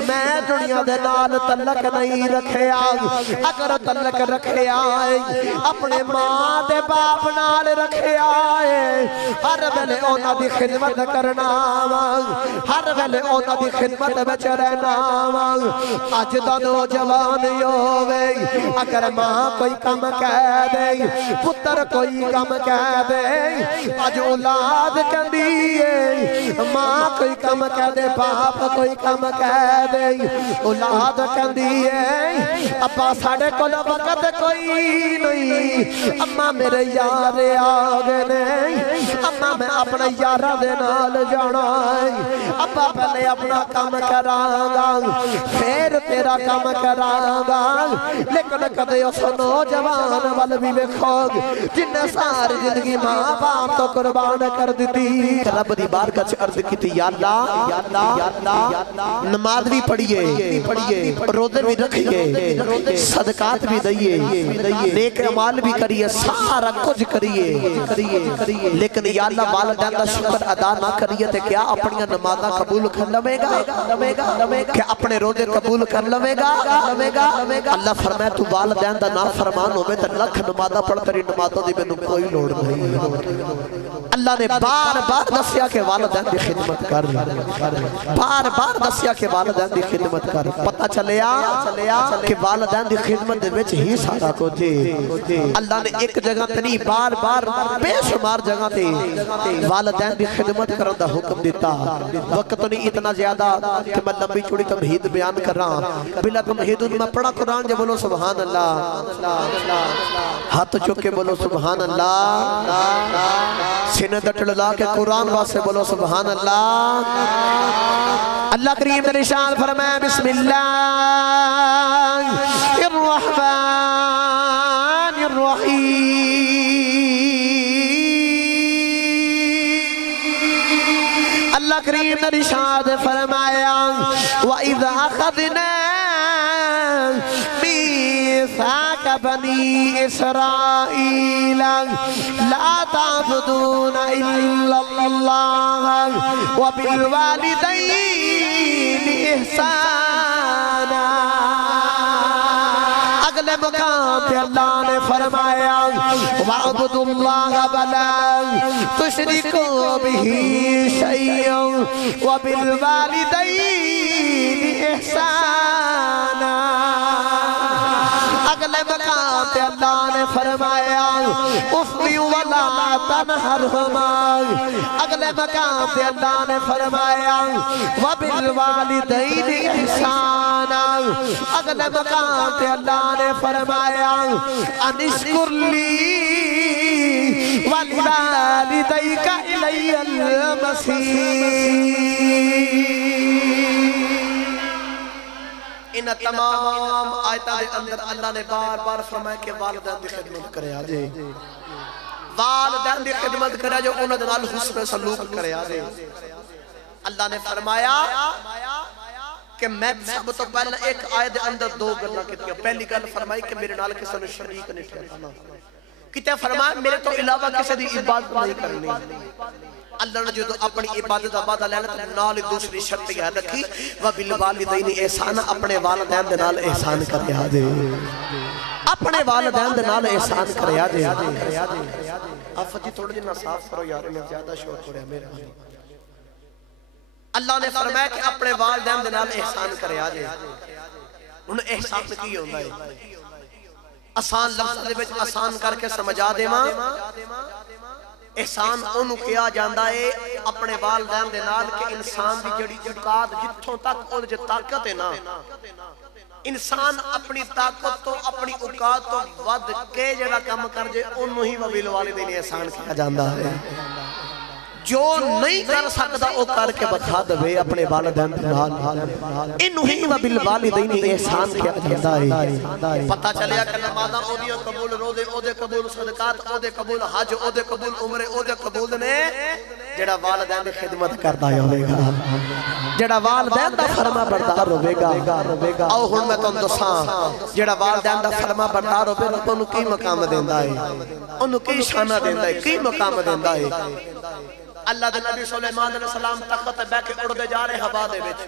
میں دنیا دے نال تعلق نہیں رکھیا اگر تعلق رکھیا اپنے ماں دے باپ نال رکھیا ہر ویلے انہاں دی خدمت کرنا ہر ویلے انہاں دی خدمت وچ رہنا اج دا نوجوان ہووے اگر ماں کوئی کم کہہ دے پتر کوئی کم کہہ دے اج اولاد کہندی ہے ماں کوئی کم کہہ دے باپ کوئی کم کہہ دے اولاد کہندی ہے ابا ساڈے کول وقت کوئی نہیں اما میرے یار آ گئے نے اما میں اپنے یاراں دے نال جانا ابا پہلے اپنا کام کراں گا پھر تیرا کام کراں گا لیکن کدے اس نوجوان ول بھی ویکھو جن ساری زندگی ماں باپ تو قربان کر دیتی رب دی بارگاہ وچ عرض کیتی یا اللہ نماز بھی پڑھیے روزے بھی رکھیے صدقات بھی دئیے نیک اعمال بھی کریے سارا کچھ کریے لیکن یا اللہ والدین دا شکر ادا نہ کریے تے کیا اپنی نمازاں قبول کر لوے گا کہ اپنے روزے قبول کر لوے گا اللہ فرمائے تو والدین دا نافرمان ہوے تے لکھ نمازاں پڑھ تیری نمازوں دی مینوں کوئی لوڑ نہیں اللہ نے بار بار دسیا کہ والدین دی خدمت کر بار بار دسیا کہ والدین دی خدمت کر پتہ چلیا کہ والدین دی خدمت دے وچ ہی سارا کچھ اللہ نے ایک جگہ تنی بار بار بے شمار جگہ تے والدین دی خدمت کرن دا حکم دیتا وقت نہیں اتنا زیادہ کہ میں لمبی چوڑی تمہید بیان کر رہا بلا تمہید میں پڑھا قرآن جو بولو سبحان اللہ ہاتھ چکے بولو سبحان اللہ سینہ دٹل لا کے قرآن واسے بولو سبحان اللہ اللہ کریم نے ارشاد فرمایا بسم اللہ الرحمن الرحیم اللہ کریم نے ارشاد فرمایا وَإِذَا أَخَذْنَا مِيثَاقَ بَنِي إِسْرَائِيلَ لَا تَعْبُدُونَ إِلَّا اللَّهَ وَبِالْوَالِدَيْنِ إِحْسَانًا اگلے مقام پہ اللہ نے فرمایا وَعْبُدُوا اللَّهَ وَلَا تُشْرِكُوا بِهِ شَيْئًا وَبِالْوَالِدَيْنِ إِحْسَانًا اگلے مقام پہ اللہ نے فرمایا اُفْنِ وَلَا تَنْهَرْهُمَا اگلے مقام پہ اللہ نے فرمایا وَبِالْوَالِدَيْنِ إِحْسَانًا اگلے مقام پہ اللہ نے فرمایا اَنِشْكُرْ لِي وَلِوَالِدَيْكَ إِلَيَّ الْمَصِيرُ ان تمام آیتاں دے اندر اللہ نے بار بار فرمایا کہ والدین دی خدمت کرے آجے والدین دی خدمت کرے جو انہوں نے نال حسن سلوک کرے آجے اللہ نے فرمایا کہ میں سب تو پہلے ایک آیت دے اندر دو گلنا کیتی ہیں پہلی گل فرمائی کہ میرے نال کسی نے شریک نہیں ٹھہرانا کتے فرمایا میرے تو علاوہ کسی دی عبادت نہیں کرنی اللہ نے جو اپنی عبادت آبادہ لینا تو نال دوسری شرط یاد رکھی وَبِالْوَالِدَيْنِ احسان اپنے والدین دے نال احسان کرے آجے اپنے والدین دے نال احسان کرے آجے آفت جی تھوڑا جنہ صاف کرو یار میں زیادہ شور کرے میرے اللہ نے فرمایا کہ اپنے والدین دے نال احسان کرے آجے انہیں احسان کی ہوندہ ہے آسان لفظ دے وچ آسان کر کے سمجھا دے ماں احسان انہوں کیا جاندہ ہے اپنے والدین دے نال کہ انسان دی جڑی اوقات جتھوں تک ان جو طاقت ہے نا انسان اپنی طاقت تو اپنی اوقات تو ود کے جڑا کم کر جے انہوں ہی وبالوالدین احسان کیا جاندہ ہے جو نہیں کر سکتا وہ کر کے بتا دے اپنے والدین نال انہوں ہی وبالوالدین احسان کیا جاتا ہے پتہ چلیا کہ نمازاں اودیاں قبول روزے اودے قبول صدقات اودے قبول حج اودے قبول عمرے اودے قبول نے جڑا والدین دی خدمت کردا ہوے گا جڑا والدین دا فرما بردار ہوے گا او ہن میں تانوں دساں جڑا والدین دا فرما بردار ہوے گا اونوں کی مقام دیندا ہے اونوں کی شان دیندا ہے کی مقام دیندا ہے اللہ دے نبی سلیمان علیہ السلام تخت پہ بیٹھ کے اڑ دے جا رہے ہوا دے وچ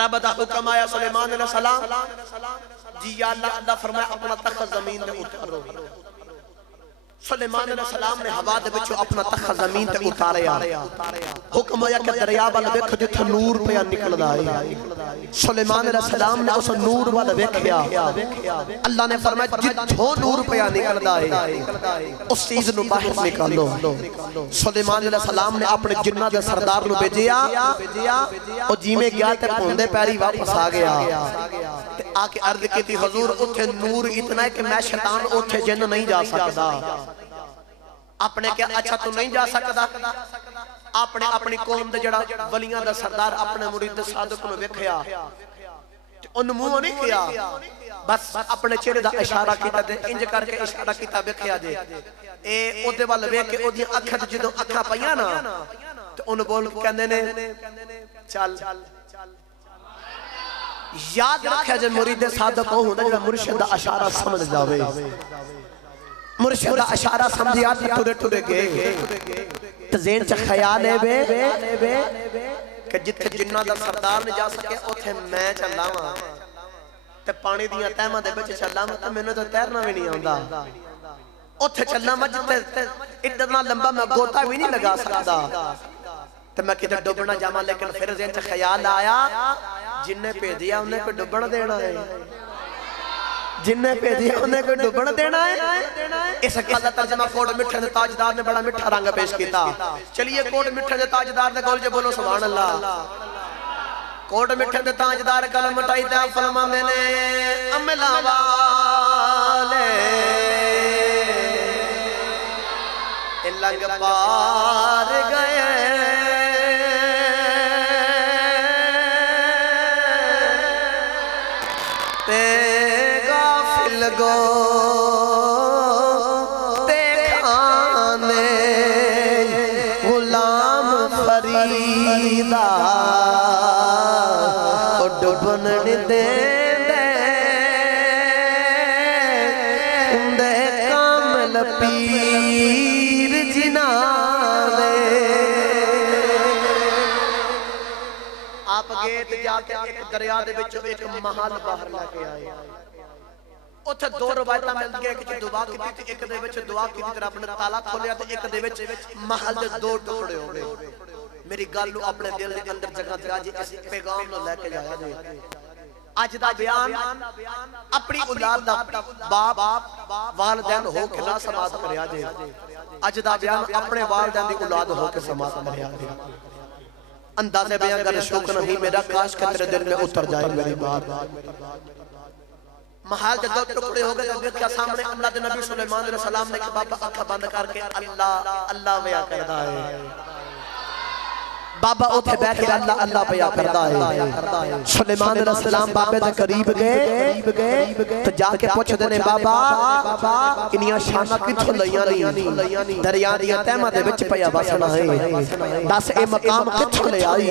رب دا حکم آیا سلیمان علیہ السلام جی یا اللہ اللہ فرمایا اپنا تخت زمین دے اتارو سلیمان علیہ السلام نے ہوا دے بچو اپنا تخت زمین تے اتاریا حکم آیا کہ دریا والا ویکھو جتھے نور پیا نکلدا ہے سلیمان علیہ السلام نے اس نور والا ویکھیا اللہ نے فرمایا جتھوں نور پیا نکلدا ہے اس چیز نو باہر نکالو سلیمان علیہ السلام نے اپنے جنہ دے سردار نو بھیجیا او جیویں گیا تے پوندے پیری واپس آ گیا تے آ کے عرض کیتی حضور اوتھے نور اتنا ہے کہ میں شیطان اوتھے جن نہیں جا سکدا اپنے کیا اچھا تو نہیں جا سکتا اپنے اپنی قوم دے جڑا ولیاں دا سردار اپنے مرید صادق نو ویکھیا ان منہ نہیں کیا بس اپنے چہرے دا اشارہ کیتا دے انج کر کے اشارہ کیتا ویکھیا جے اے او دے ول ویکھ کے او دی اکھاں تے جدوں اکھاں پیاں نا تے ان بول کہندے نے چل یاد رکھیا جے مرید صادق او ہوندا جڑا مرشد دا اشارہ سمجھ جاوے مرشد دا اشارہ سمجھیا تے ٹرے ٹرے گئے تے ذہن چ خیال ہے وے کہ جتھے جنہ دا سردار نہ جا سکے اوتھے میں چلاواں تے پانی دیاں تہماں دے وچ چلاواں تے مینوں تے تیرنا وی نہیں آوندا اوتھے چلنا میں جتھے اتنا لمبا میں گوتا بھی نہیں لگا سکدا تے میں کدھر ڈوبنا جاواں لیکن پھر ذہن چ خیال آیا جن نے بھیجیا انہیں کوئی ڈوبنا دینا ہے جن نے بھیجیا انہیں کوئی ڈوبنا دینا ہے اس حقیقت کا ترجمہ کوٹ مٹھے دے تاجدار نے بڑا مٹھا رنگ پیش کیتا چلیے کوٹ مٹھے دے تاجدار نے گول جو بولو سبحان اللہ کوٹ مٹھے دے تاجدار کلم مٹائی دے فرما میں نے عملہ والے لنگ پار گئے غافل گو تے کھانے غلام فریدہ او ڈبن دے دے کامل پیر جنانے آپ گیت جا کے ایک دریا دے بچوں ایک محل باہر لگے آئے اوتھے دو روایتاں مل گئے کہ دعا کیتی تے ایک دے وچ دعا کیتی تے رب نے تالا کھولیا تے ایک دے وچ محل دے دو ٹکڑے ہو گئے میری گل نو اپنے دل دے اندر جگہ تے اج اس پیغام نو لے کے جایا جے اج دا بیان اپنی اولاد دا باپ والدین ہو کے نہ سماعت کریا جے اج دا بیان اپنے والدین دی اولاد ہو کے سماعت کریا جے اندازے بیان کا شوق نہیں میرا کاش کہ تیرے دل میں اتر جائے میری بات محال دے دو ٹکڑے ہو گئے تو دیکھا سامنے اللہ دے نبی سلیمان علیہ السلام نے کہ بابا آنکھا بند کر کے اللہ ویا کردہ ہے بابا اتھے بیٹھ کے اللہ اللہ پیا کردہ ہے سلیمان علیہ السلام بابے دے قریب گئے تو جا کے پوچھ دینے بابا انہیاں شانہ کتھو لیاں نہیں دریا دیا تیمہ دے بچ پیا بسنا ہے دس اے مقام کتھو لے آئی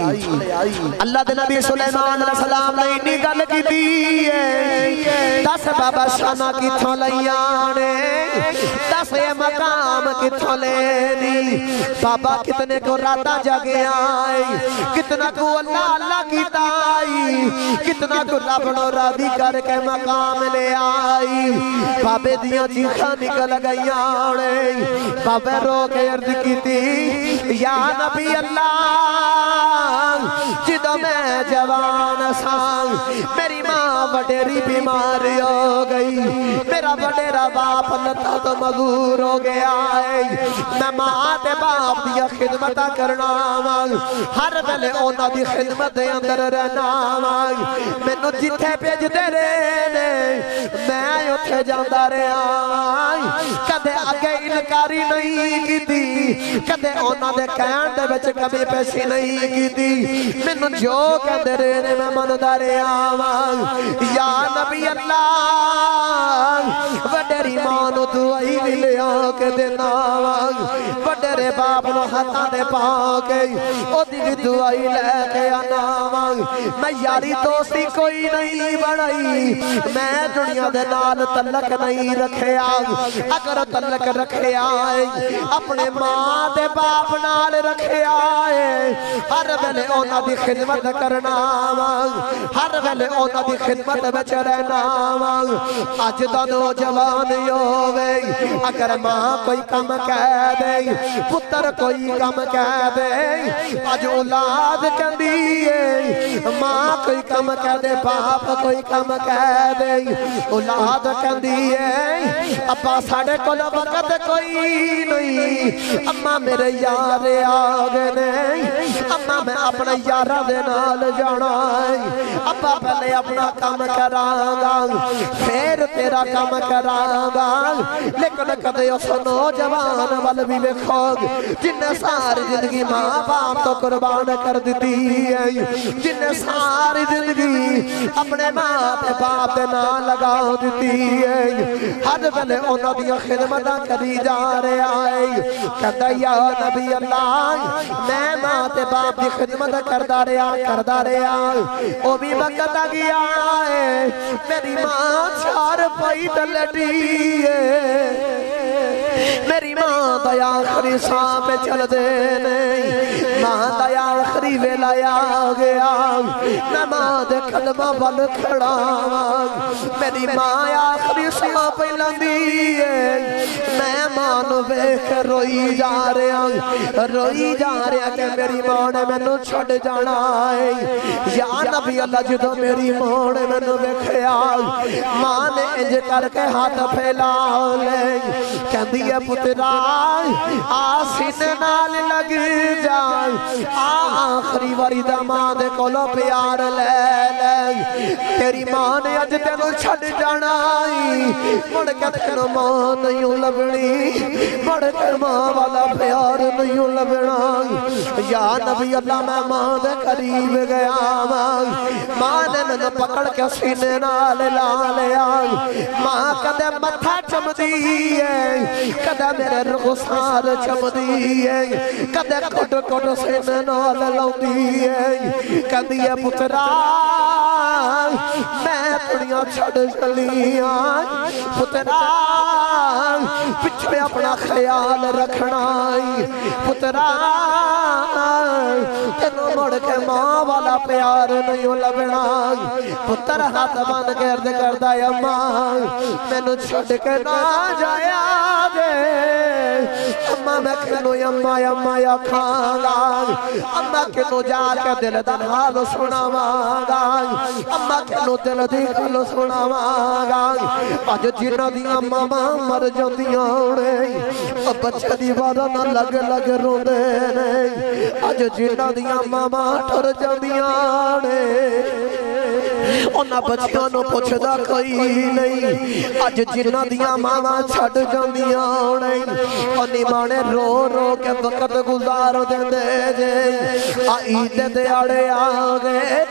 اللہ دے نبی سلیمان علیہ السلام نے انہی گل کی دی ہے دس بابا شانہ کتھو لیاں دس اے مقام کتھو لینی بابا کتنے کو راتا جاگے کتنا کو اللہ اللہ کی تائی کتنا کو ربنو رابی کر کے مقام لے آئی بابے دیاں چیخاں نکل گئیاں بابے رو کے عرض کی تھی یا نبی اللہ جدو میں جوان سان میری ماں وڈیری بیماری ہو گئی میرا وڈیرا باپ لتا تو مغور ہو گیا ہے میں ماں دے باپ دیا خدمتہ کرنا ہر بلے اونا دی خدمت دے اندر رہنا میں نو جتھے پیج دے رہنے میں اتھے جاندہ رہا کدے آگے انکاری نہیں کی دی کدے اونا دے کہن دے بچ کبھی پیسی نہیں کی دی میں نو جو کدے رہنے میں من دا رہا یا نبی اللہ وڈیری مانو دعائی بھی لے آکے دینا وڈیرے باپ نو ہتھا دے پاکے او دی بھی دعائی لے کے آنا میں یاری دوستی کوئی نہیں بڑھائی میں دنیا دے نال تلک نہیں رکھے اگر تلک رکھے آئے اپنے ماں دے باپ نال رکھے آئے ہر بلے اونا دی خدمت کرنا ہر ویلے انہاں دی خدمت وچ رہنا وا اج دا نوجوان ہووے اگر ماں کوئی کم کہہ دے پتر کوئی کم کہہ دے اج اولاد کہندی ہے ماں کوئی کم کہہ دے باپ کوئی کم کہہ دے اولاد کہندی ہے ابا ساڈے کول وقت کوئی نہیں اما میرے یار آ گئے نے اما میں اپنے یاراں دے نال جانا ہے ابا پہلے اپنا کام کراں گا پھر تیرا کام کراں گا لیکن کدے اس نوجوان ول بھی ویکھو جن نے ساری زندگی ماں باپ تو قربان کر دیتی ہے جن نے ساری زندگی اپنے ماں باپ دے نال لگا دیتی ہے ہر ویلے انہاں دی خدمتاں کری جا رہا ہے کہندا یا نبی اللہ میں ماں تے باپ دی خدمت کردا رہا او بھی وقت آ گیا ہے میری ماں چار پائی تے لیٹی ہے میری ماں دا آخری ساں پہ چل دے نہیں ماں دا آخری ویلا آ گیا میں ماں دے قدمہ بل کھڑا میری ماں آخری ساں پہ لندی ہے میں ماں نو بیک روئی جا رہا کہ میری ماں نے میں نو چھڑ جانا ہے یا نبی اللہ جدو میری ماں نے میں نو بیکھیا ماں نے انج کر کے ہاتھ پھیلا لے کہندی ہے پترا آسین نال لگ جائے آخری واری دا ماں دے کولو پیار لے تیری ماں نے اج تینو چھڑ جانا مڑ کے تینو ماں نہیں لبنی مڑ کے ماں والا پیار نہیں لبنا یا نبی اللہ میں ماں دے قریب گیا ماں نے میں پکڑ کے سینے نال لا لیا ماں کدے متھا چمدی ہے کدے میرے رخسار چمدی ہے کدے کٹ کٹ سینے نال لاؤندی ہے کہندی ہے پترا میں دنیا چھڑ چلیاں پترا پچھے اپنا خیال رکھنا پترا تینو مڑ کے ماں والا پیار نہیں لبنا پتر ہاتھ بند گرد کردا ہے ماں مینوں چھڑ کے نہ جایا دے اما میں کنو اما یا کھاں گا اما کنو جا کے دل دا حال سناواں گا اما کنو دل دی گل سناواں گا اج جنہاں دیاں ماواں مر جاندیاں نے او بچے دی وارا نہ لگ لگ روندے نے اج جنہاں دیاں ماواں ٹر جاندیاں نے انہاں بچیاں نو پوچھدا کوئی نہیں اج جنہاں دیاں ماواں چھڈ جاندیاں نے انہی ماں نے رو رو کے وقت گزار دیندے جے عید دیاڑے آ گئے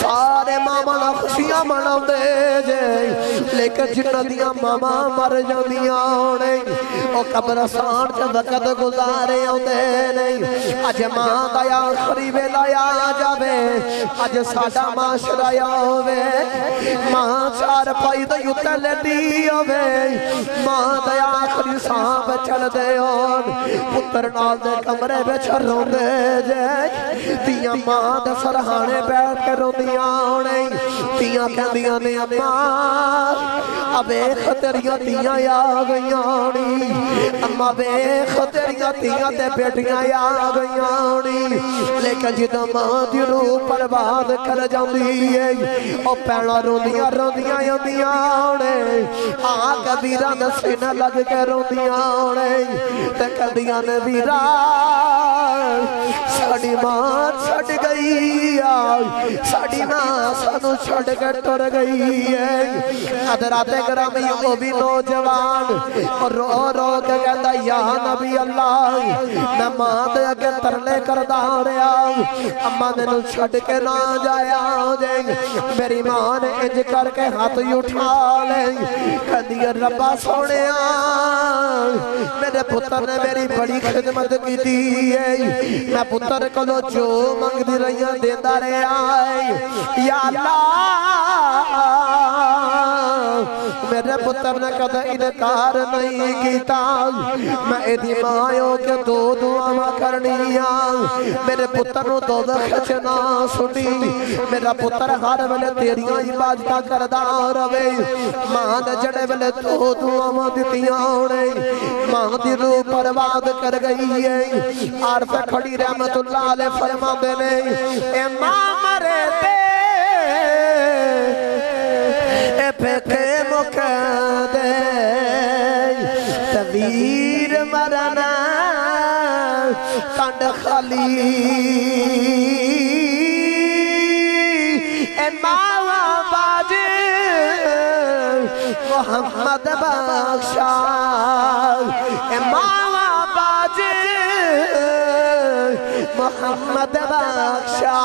سارے ماواں خوشیاں مناوندے جے لیکن جنہاں دیاں ماواں مر جاندیاں نے او قبرستان تے وقت گزارے اوندے نہیں اج ماں دا آخری ویلا آ جاوے اج ساڈا معاشرہ ہووے ماں چار پائی دے اُتے لیٹی ہووے ماں دا آخری ساں پہ چل دے ہون پتر نال دے کمرے وچ روندے جے تیاں ماں دے سرہانے بیٹھ کے روندیاں ہونے تیاں کہندیاں نے اماں ویکھ تیریاں تیاں آ گئیاں ہونی اماں ویکھ تیریاں تیاں تے بیٹیاں آ گئیاں ہونی لیکن جدوں ماں دی روح برباد کر جاندی ہے او پیڑاں روندیاں ہوندیاں ہونے آ کبیراں دے سینے لگ کے روندیاں ہونے تے کہندیاں نے ویرا ساڈی ماں چھڈ گئی ساڈی ماں سانو چھڈ کے ٹر گئی ہے حضرات گرامی او بھی نوجوان رو رو کے کہندا یا نبی اللہ میں ماں دے اگے ترلے کردا رہیا اما مینوں چھڈ کے نہ جایا جے میری ماں نے انج کر کے ہاتھ اٹھا لے کہندی ربا سونیا میرے پتر نے میری بڑی خدمت کی ہے میں پتر کولو جو منگدی رہیاں دیندا رہیا ہے یا اللہ میرے پتر نے کدے انکار نہیں کیتا میں ایدی مائیوں کے دو دعا کرنیا میرے پتر نو دوزخ چنا سنی میرا پتر ہر ویلے تیریاں عبادتاں کردا رہے ماں دے جڑے ویلے دو دعا دتیاں ہونے ماں دی روح برباد کر گئی ہے عارف کھڑی رحمت اللہ علیہ فرما دینے اے ماں مرے تے اے پھکے مکدے تویر مرنا کنڈ خالی اے ماں باج محمد بخشا اے ماں باج محمد بخشا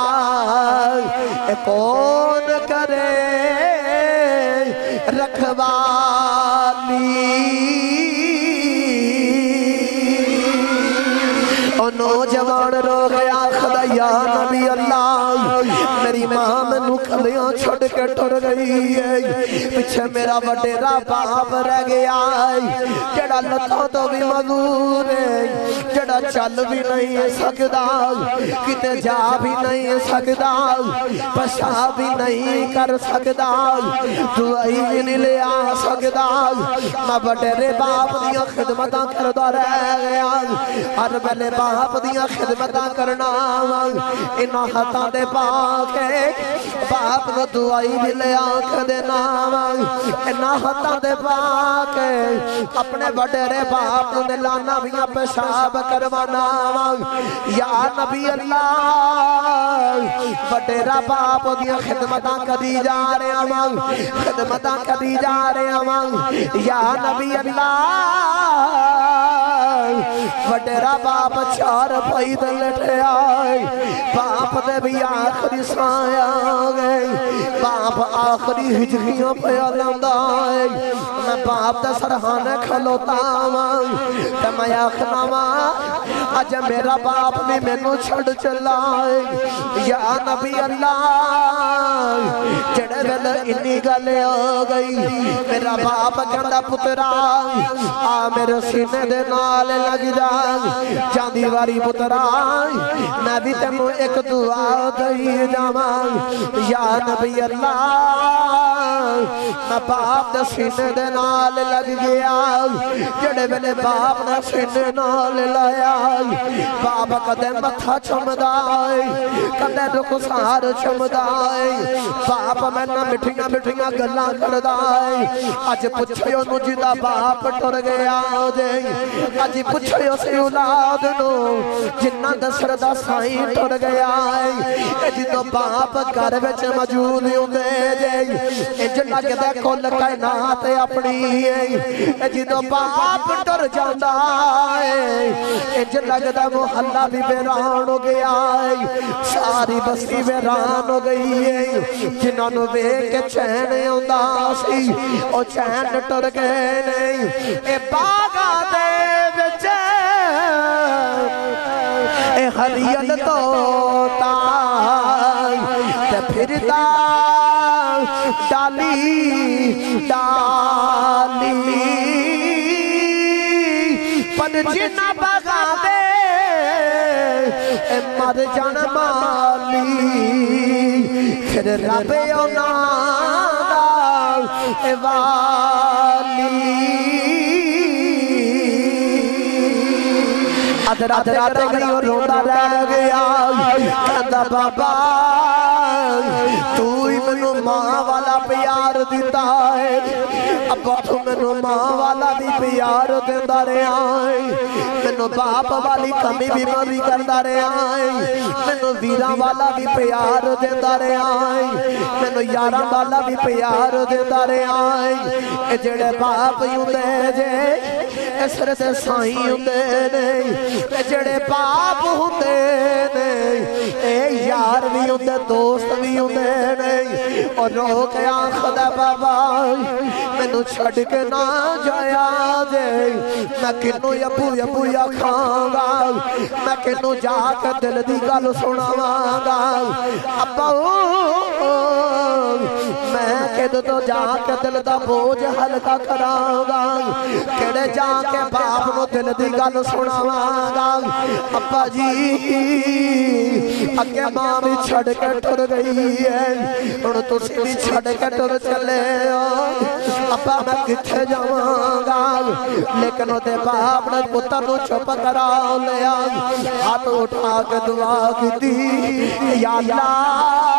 اے کون کرے رکھوالی او نوجوان رو گیا خدا یا نبی اللہ میری ماں میں نکھلیاں چھوڑ کے ٹر گئی ہے پچھے میرا وڈیرا باپ رہ گیا ہے جڑا لتا تو بھی مذور ہے جڑا چل بھی نہیں سکدا کتے جا بھی نہیں سکدا پشا بھی نہیں کر سکدا دعائی بھی نہیں لے آ سکدا میں وڈیرے باپ دیا خدمتاں کردہ رہ گیا ہر بلے باپ دیا خدمتاں کرنا انہاں ہتھاں دے پاکے باپ نو دعائی بھی لے آنکھ دینا انہاں ہتھاں دے پاکے اپنے وڈیرے باپ نے لانا بھی پیشاب کروانا یا نبی اللہ وڈیرا باپ دیا خدمتاں کری جا رہے ہیں خدمتاں کری جا رہے ہیں یا نبی اللہ وڈیرا باپ چار پائی دے لٹے آئے باپ دے بھی آخری سایا گئے باپ آخری ہجریوں پہ علم دائے میں باپ دے سرحانے کھلوتا کہ میں آخنا آج میرا باپ بھی میں نو چھڑ چلائے یا نبی اللہ جڑے ویلے انی گلے آ گئی میرا باپ کہندا پترا آ میرے سینے دے نال لگ جا جاندی واری پترا میں بھی تینوں ایک دعا دئی جاواں یا نبی اللہ میں باپ دے سینے دے نال لگ گیا جڑے ویلے باپ نے سینے نال لایا باپ کدے متھا چمدائے کدے رخسار چمدائے باپ میں نہ مٹھیاں مٹھیاں گلاں کردائے اج پچھے نو جدا باپ ٹر گیا جے اج پچھے سی اولاد نو جنہ دسر دا سائیں ٹر گیا ہے جدو باپ گھر وچ موجود ہوندے جے انج لگدا کل کائنات اپنی ہے جدو باپ ٹر جاندا ہے انج لگدا محلہ بھی ویران ہو گیا ہے ساری بستی ویران ہو گئی ہے جنہاں نو ویکھ کے چین آندا سی او چین ٹر گئے نہیں اے باغاں دے وچ اے ہریل توتا تے پھردا ڈالی ڈالی پر جنہ باغاں دے اے مر جان مالی پھر رب اونا دا اے والی ادرات گئی اور روندہ رہ گیا کہندا بابا تو ہی منو ماں والا پیار دیتا ہے ابا تو منو ماں والا بھی پیار دیتا رہا ہے منو باپ والی کمی بھی مری کرتا رہا ہے منو ویران والا بھی پیار دیتا رہا ہے منو یاراں والا بھی پیار دیتا رہا ہے اے جڑے باپ یوں دے جے اس طرح سے سائیں ہوندے نہیں اے جڑے باپ ہوندے نہیں اے یار بھی ہوندے دوست بھی ہوندے نہیں اور رو کے خدا بابا میں نو چھڑ کے نہ جایا جے میں کنو یبو یا کھاؤں گا میں کنو جا کے دل دی گل سناواں گا ابا میں کہ کد تو جا کے دل دا بوجھ ہلکا کراں گا کڑے جا کے باپ نو دل دی گل سناواں گا ابا جی اگے ماں بھی چھڑ کے ٹر گئی ہے ہن تسی بھی چھڑ کے ٹر چلے ابا میں کتھے جاواں گا لیکن او دے باپ نے پتر نو چپ کرا لیا ہاتھ اٹھا کے دعا کیتی یا اللہ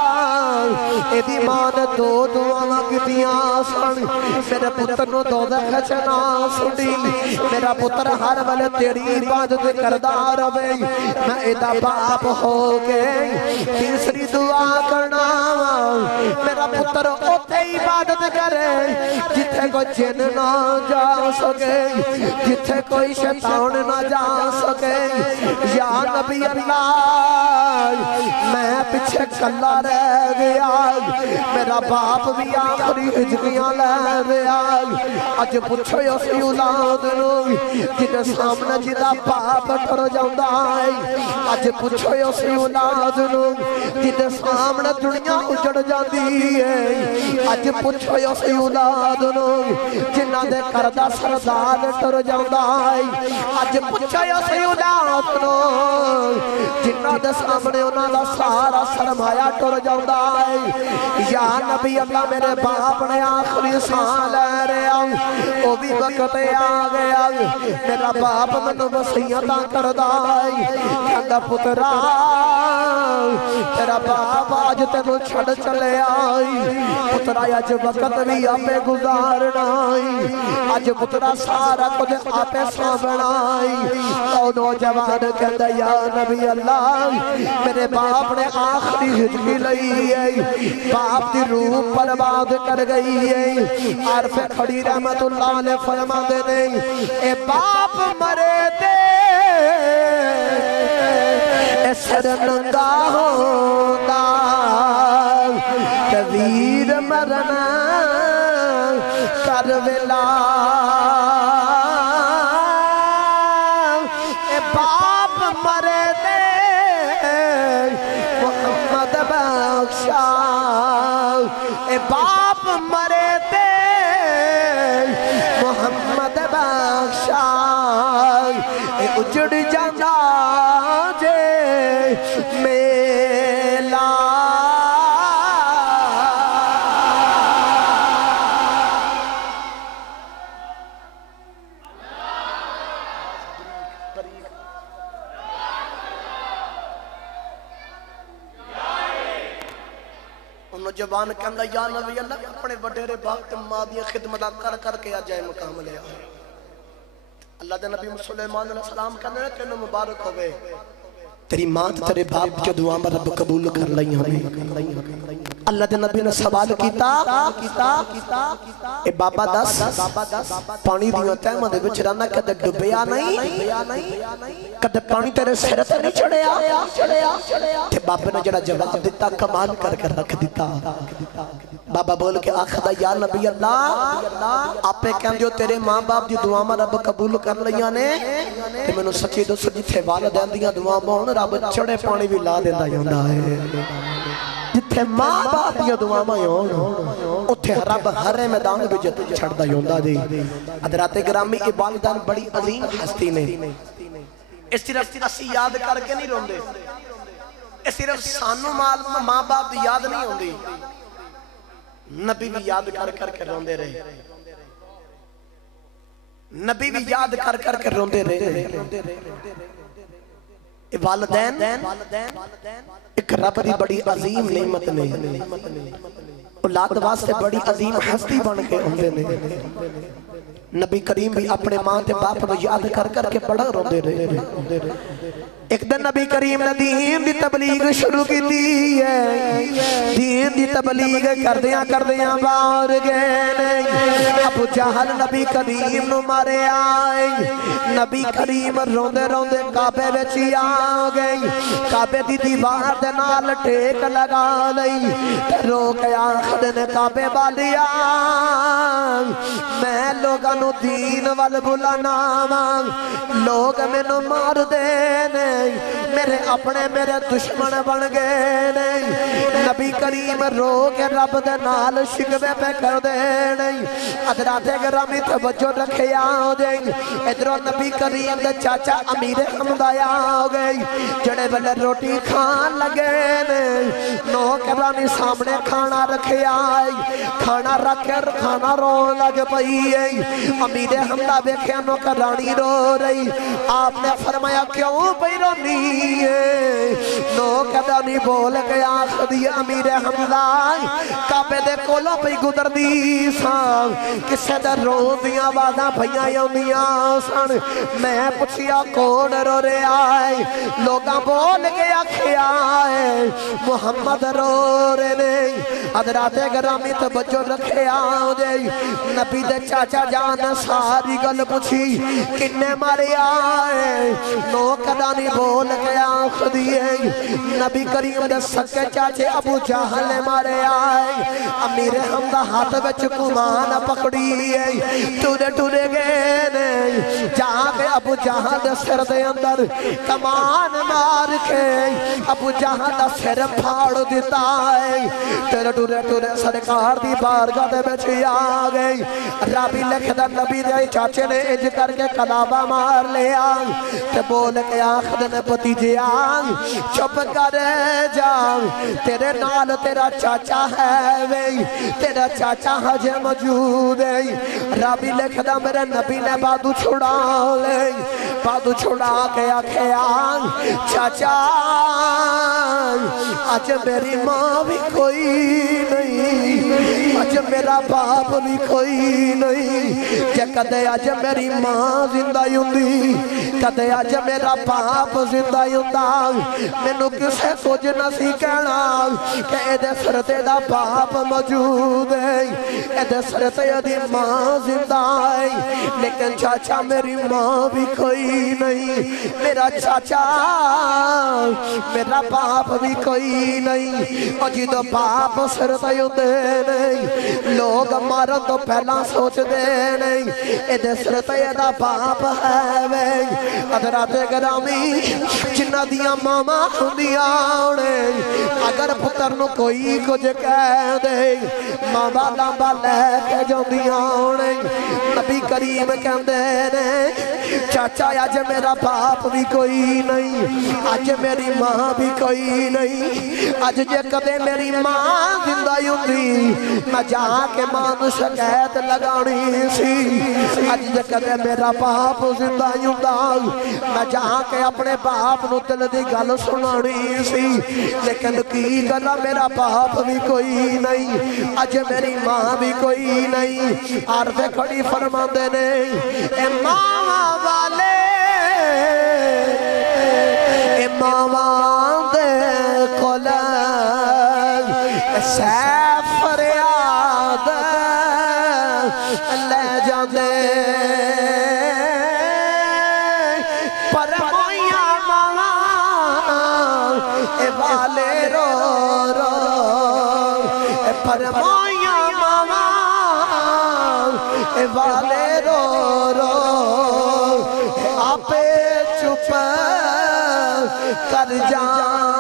اے دی ماں نے دو دعاواں کیتیاں سن میرے پتر نو دوزخ وچ نہ سٹی میرا پتر ہر ویلے تیری عبادت کردا رہے میں ایدا باپ ہو کے تیسری دعا کرنا میرا پتر اوتھے عبادت کرے جتھے کوئی جن نہ جا سکے جتھے کوئی شیطان نہ جا سکے یا نبی اللہ میں پیچھے کلا رہ گیا میرا باپ بھی آخری ہجریاں لے گیا اج پوچھو اسی اولاد نو جدے سامنے جدا باپ ٹر جاوندا ہے اج پوچھو اسی اولاد نو جدے سامنے دنیا اجڑ جاندی ہے اج پوچھو اسی اولاد نو جنہاں دے گھر دا سردار ٹر جاوندا ہے اج پوچھو اسی اولاد نو جنہاں دے سامنے انہاں دا سارا سرمایہ ٹر جاوندا ہے یا نبی اللہ میرے باپ نے آخری سان لے رہا او بھی وقت آ گیا میرا باپ منو وصیتاں کردا ہے کہندا پترا تیرا باپ آج تینوں چھڑ چلے آئی پترا اج وقت بھی آپے گزارنا اج پترا سارا کچھ آپے سامنا او نوجوان کہندا یا نبی اللہ میرے باپ نے آخری ہجری لئی ہے باپ دی روح برباد کر گئی ہے عارف کھڑی رحمت اللہ علیہ فرما دے نہیں اے باپ مرے دے اے سر ننگا ہوندا کبیر مرنا کر ویلا اے باپ مرے دے محمد بخشا اے باپ مرے دے محمد بخشا اے اجڑ جانا جے میلا نوجوان کہندا یا نبی اللہ اپنے وڈیرے باپ تے ماں دی خدمت کر کر کے آ جائے مقام لے آئے اللہ دے نبی سلیمان علیہ السلام کہنے تینوں مبارک ہوئے تیری ماں تے تیرے باپ جو دعا میں رب قبول کر لئی ہمیں اللہ دے نبی نے سوال کیتا اے بابا دس پانی دیاں تہماں دے وچ رہنا کدے ڈبیا نہیں کدے پانی تیرے سر تے نہیں چڑھیا تے بابے نے جڑا جواب دیتا کمال کر کے رکھ دیتا بابا بول کے آخدا یا نبی اللہ آپے کہندے ہو تیرے ماں باپ دی دعا میں رب قبول کر لیاں نے تے مینوں سچی دسو جتھے والدین دیاں دعا ہون رب چڑے پانی بھی لا دیندا جاندا ہے جتھے ماں باپ دیاں دعا ہون اوتھے رب ہر میدان وچ چھڑدا جاندا جی حضرات گرامی یہ والدین بڑی عظیم ہستی نے اس صرف اسی یاد کر کے نہیں روندے اس صرف سانو ماں باپ دی یاد نہیں ہوندی نبی بھی یاد کر کے روندے رہے نبی بھی یاد کر کے روندے رہے والدین ایک رب دی بڑی عظیم نعمت نے اولاد واسطے بڑی عظیم ہستی بن کے ہوندے نے نبی کریم بھی اپنے ماں تے باپ کو یاد کر کے بڑا روندے رہے ایک دن نبی کریم نے دین دی تبلیغ شروع کی دی ہے دین دی تبلیغ کردیاں باہر گئے ابو جہل نبی کریم نو مارے آئے نبی کریم روندے کعبے وچ آ گئے کعبے دی دیوار دے نال ٹیک لگا لئی رو کے آخر نے کعبے والیا میں لوگاں نو دین وال بلانا لوگ مینوں مار دے میرے اپنے میرے دشمن بن گئے نبی کریم رو کے رب دے نال شکوے پہ کر دے حضرات گرامی توجہ رکھے آ جائیں ادھروں نبی کریم دے چاچا امیر حمزہ آ گئی جڑے بلے روٹی کھان لگے نو گرامی سامنے کھانا رکھے آئی کھانا رکھ کر کھانا رو لگ پئی امیر حمزہ بیکھے نو کرانی رو رہی آپ نے فرمایا کیوں پئی رونی ہے نو گرامی بول گیا خدی امیر حمزہ کعبے دے کولوں پئی گزر دی سان کسے دے رو دیاں بازاں بھیاں یومیاں سن میں پوچھیا کون رو رہے آئے لوگاں بول گیا کھیا ہے محمد رو رہے نہیں حضرات گرامی توجہ رکھے آجے نبی دے چاچا جان ساری گل پوچھی کنے مارے آئے نو کدانی بول گیا خودیے نبی کریم دے سکے چاچے ابو جہل مارے آئے امیر حمزہ ہاتھ بچ کمان پکڑیے ٹورے گئے جہاں کے ابو جہل دے سر دے اندر کمان مار کے ابو جہل دے سر پھاڑ دیتا ہے ٹورے سرکار دی بارگاہ دے بچی آگئی رابی لکھ دا نبی دے چاچے نے اج کر کے کلابہ مار لیا تے بول کے آخر نے پتی جی آن چپ کر جاؤ تیرے نال تیرا چاچا ہے وی تیرا چاچا حج موجود ہے رابی لکھ دا میرے نبی نے بادو چھوڑا لے بادو چھوڑا کے آکھے آن چاچا آج میری ماں بھی کوئی نہیں آج میرا باپ بھی کوئی نہیں کہ کدے آج میری ماں زندہ یوندی کدے آج میرا باپ زندہ یوندا میں نو کسے کچھ نہ سی کہنا کہ ایدے سرتے دا باپ موجود ہے ایدے سرتے دی ماں زندہ ہے لیکن چاچا میری ماں بھی کوئی نہیں میرا چاچا میرا باپ بھی کوئی نہیں اور جی تو باپ سرتے یوندے نہیں لوگ مارا تو پہلا سوچ دے نہیں ایدے سرتے دا باپ ہے وے حضرات گرامی جنہ دیا ماما ہوندیاں اگر پتر نو کوئی کچھ کہہ دے ماما لامبا لے کے جوندیاں نبی کریم کہندے نے چاچا آج میرا باپ بھی کوئی نہیں آج میری ماں بھی کوئی نہیں آج جے کدے میری ماں زندہ یوندی میں جا کے ماں نو شکایت لگانی سی آج جے کدے میرا باپ زندہ یوندا میں جا کے اپنے باپ نو دل دی گل سنانی سی لیکن کی گلا میرا باپ بھی کوئی نہیں آج میری ماں بھی کوئی نہیں عرض کھڑی فرما دے نہیں اے ماں والے اے ماں دے کھولا سیف فریاد لے جاندے پر مویاں ماں اے والے رو رو اے پر مویاں ماں اے والے رو رو آپ چپ کر جان